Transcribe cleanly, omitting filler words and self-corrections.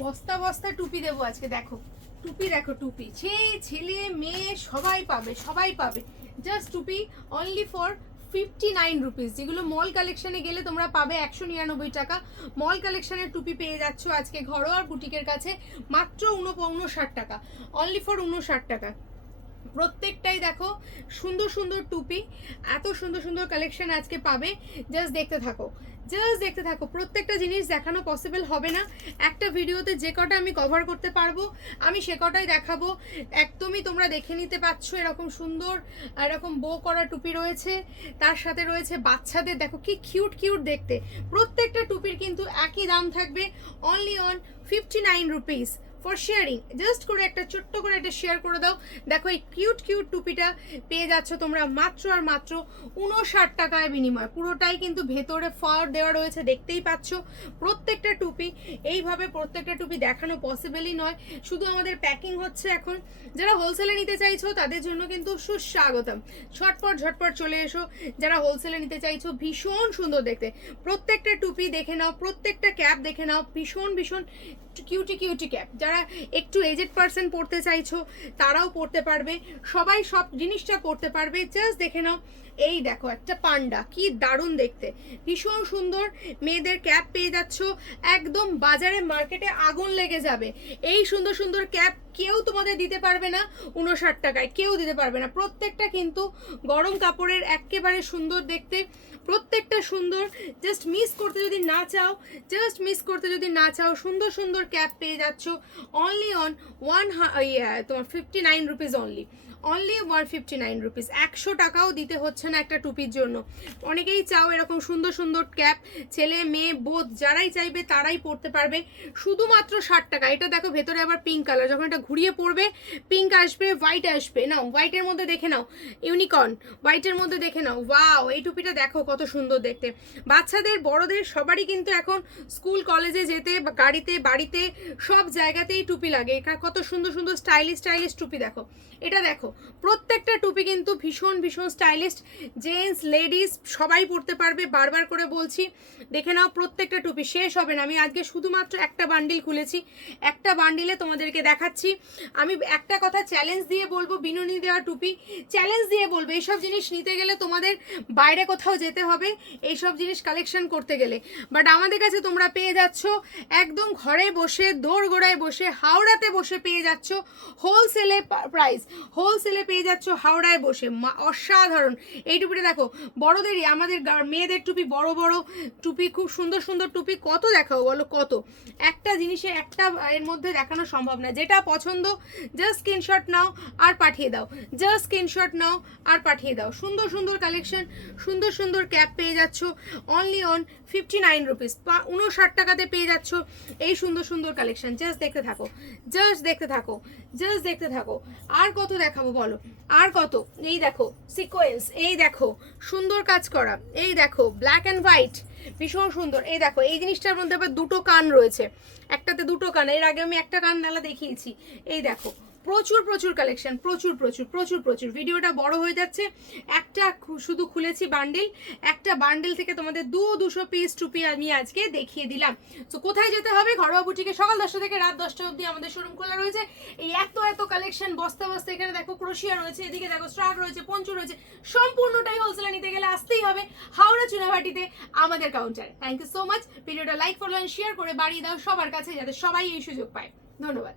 বস্তা বস্তা টুপি দেবো আজকে। দেখো টুপি, দেখো টুপি, ছেলে মেয়ে সবাই পাবে, সবাই পাবে। জাস্ট টুপি অনলি ফর 59 রুপিস, যেগুলো মল কালেকশনে গেলে তোমরা পাবে 199 টাকা। মল কালেকশনের টুপি পেয়ে যাচ্ছ আজকে ঘরোয়া বুটিকের কাছে মাত্র 59 টাকা, অনলি ফর 59 টাকা। প্রত্যেকটাই দেখো সুন্দর সুন্দর টুপি, এত সুন্দর সুন্দর কালেকশন আজকে পাবে। জাস্ট দেখতে থাকো, জাস্ট দেখতে থাকো। প্রত্যেকটা জিনিস দেখানো পসিবল হবে না একটা ভিডিওতে, যে কটা আমি কভার করতে পারবো আমি সে কটাই দেখাবো। একদমই তোমরা দেখে নিতে পাচ্ছ এরকম সুন্দর এরকম বো করা টুপি রয়েছে, তার সাথে রয়েছে বাচ্চাদের, দেখো কি কিউট কিউট দেখতে। প্রত্যেকটা টুপির কিন্তু একই দাম থাকবে, only on 59 rupees for sharing. Just করে একটা ছোট্ট করে একটা শেয়ার করে দাও। দেখো এই কিউট কিউট টুপিটা পেয়ে যাচ্ছ তোমরা মাত্র আর মাত্র 59 টাকায় বিনিময়। পুরোটাই কিন্তু ভেতরে ফার দেওয়া রয়েছে, দেখতেই পাচ্ছ। প্রত্যেকটা টুপি এইভাবে প্রত্যেকটা টুপি দেখানো পসিবলই নয়, শুধু আমাদের প্যাকিং হচ্ছে এখন। যারা হোলসেলে নিতে চাইছো তাদের জন্য কিন্তু সুস্বাগতম, ঝটপট ঝটপট চলে এসো। যারা হোলসেলে নিতে চাইছো, ভীষণ সুন্দর দেখতে প্রত্যেকটা টুপি দেখে নাও, প্রত্যেকটা ক্যাপ দেখে নাও, ভীষণ ভীষণ কিউটি কিউটি ক্যাপ। যারা একটু এজেড পার্সন পড়তে চাইছো তারাও পড়তে পারবে, সবাই সব জিনিসটা পড়তে পারবে। জাস্ট দেখে নাও, এই দেখো একটা পান্ডা, কি দারুণ দেখতে, ভীষণ সুন্দর। মেয়েদের ক্যাপ পেয়ে যাচ্ছ একদম বাজারে মার্কেটে আগুন লেগে যাবে। এই সুন্দর সুন্দর ক্যাপ কেউ তোমাদের দিতে পারবে না 59 টাকায়, কেউ দিতে পারবে না। প্রত্যেকটা কিন্তু গরম কাপড়ের, একেবারে সুন্দর দেখতে, প্রত্যেকটা সুন্দর। জাস্ট মিস করতে যদি না চাও, জাস্ট মিস করতে যদি না চাও, সুন্দর সুন্দর ক্যাপ পেয়ে যাচ্ছ অনলি অন তোমার 59 রুপিস অনলি, অনলি 159 রুপিস। 100 টাকাও দিতে হচ্ছে না একটা টুপির জন্য। অনেকেই চাও এরকম সুন্দর সুন্দর ক্যাপ, ছেলে মেয়ে বোধ যারাই চাইবে তারাই পরতে পারবে শুধুমাত্র 60 টাকা। এটা দেখো ভেতরে আবার পিঙ্ক কালার, যখন এটা ঘুরিয়ে পড়বে পিঙ্ক আসবে, হোয়াইট আসবে। নাও হোয়াইটের মধ্যে দেখে নাও, ইউনিকর্ন হোয়াইটের মধ্যে দেখে নাও। ওয়াও, এই টুপিটা দেখো কত সুন্দর দেখতে। বাচ্চাদের বড়দের সবারই কিন্তু এখন স্কুল কলেজে যেতে, গাড়িতে বাড়িতে সব জায়গাতেই টুপি লাগে। এটা কত সুন্দর সুন্দর স্টাইলিশ স্টাইলিশ টুপি দেখো। এটা দেখো প্রত্যেকটা টুপি কিন্তু ভীষণ ভীষণ স্টাইলিশ, জেন্টস লেডিস সবাই পরতে পারবে। বারবার করে বলছি, দেখে নাও প্রত্যেকটা টুপি, শেষ হবে না। আমি আজকে শুধুমাত্র একটা বান্ডিল খুলেছি, একটা বান্ডিলে তোমাদেরকে দেখাচ্ছি। আমি একটা কথা চ্যালেঞ্জ দিয়ে বলবো, বিনুনি দেওয়া টুপি চ্যালেঞ্জ দিয়ে বলবো, এইসব জিনিস নিতে গেলে তোমাদের বাইরে কোথাও যেতে হবে এইসব জিনিস কালেকশন করতে গেলে। বাট আমাদের কাছে তোমরা পেয়ে যাচ্ছ একদম ঘরে বসে, দোরগোড়ায় বসে, হাওড়াতে বসে পেয়ে যাচ্ছ হোলসেলে প্রাইস, হোলসেলে পেয়ে যাচ্ছ হাওড়ায় বসে। অসাধারণ এই টুপিটা দেখো, বড়দেরই, আমাদের মেয়েদের টুপি, বড় বড় টুপি, খুব সুন্দর সুন্দর টুপি। কত দেখাও বলো, কত একটা জিনিসে একটা এর মধ্যে দেখানো সম্ভব না। যেটা পছন্দ জাস্ট স্ক্রিনশট নাও আর পাঠিয়ে দাও, জাস্ট স্ক্রিনশট নাও আর পাঠিয়ে দাও। সুন্দর সুন্দর কালেকশন, সুন্দর সুন্দর ক্যাপ পেয়ে যাচ্ছ অনলি অন 59 রুপিস, 59 টাকাতে পেয়ে যাচ্ছ এই সুন্দর সুন্দর কালেকশন। জাস্ট দেখতে থাকো, জাস্ট দেখতে থাকো, জাস্ট দেখতে থাকো। আর কত দেখাবো বলো, আর কত। এই দেখো সিকোয়েন্স, এই দেখো সুন্দর কাজ করা, এই দেখো ব্ল্যাক অ্যান্ড হোয়াইট, ভীষণ সুন্দর। এই দেখো এই জিনিসটার মধ্যে আবার দুটো কান রয়েছে, একটাতে দুটো কান, এর আগে আমি একটা কান ডালা দেখিয়েছি। এই দেখো প্রচুর প্রচুর কালেকশন, প্রচুর প্রচুর প্রচুর প্রচুর। ভিডিওটা বড় হয়ে যাচ্ছে, একটা শুধু খুলেছি বান্ডিল, একটা বান্ডিল থেকে তোমাদের 200 পিস টুপি আমি আজকে দেখিয়ে দিলাম। তো কোথায় যেতে হবে? ঘরোয়া বুটিকে সকাল 10টা থেকে রাত 10টা অবধি আমাদের শোরুম খোলা রয়েছে। এই এত এত কালেকশন বস্তা বস্তা, এখানে দেখো ক্রোশিয়া রয়েছে, এদিকে দেখো স্ট্রাক রয়েছে, পঞ্চু রয়েছে, সম্পূর্ণটাই হোলসেলে নিতে গেলে আসতেই হবে হাওড়া চুনাভাটিতে আমাদের counter. Thank you so much. ভিডিওটা লাইক, ফলো এন্ড শেয়ার করে বাড়িয়ে দাও সবার কাছে, যাতে সবাই এই সুযোগ পায়। ধন্যবাদ।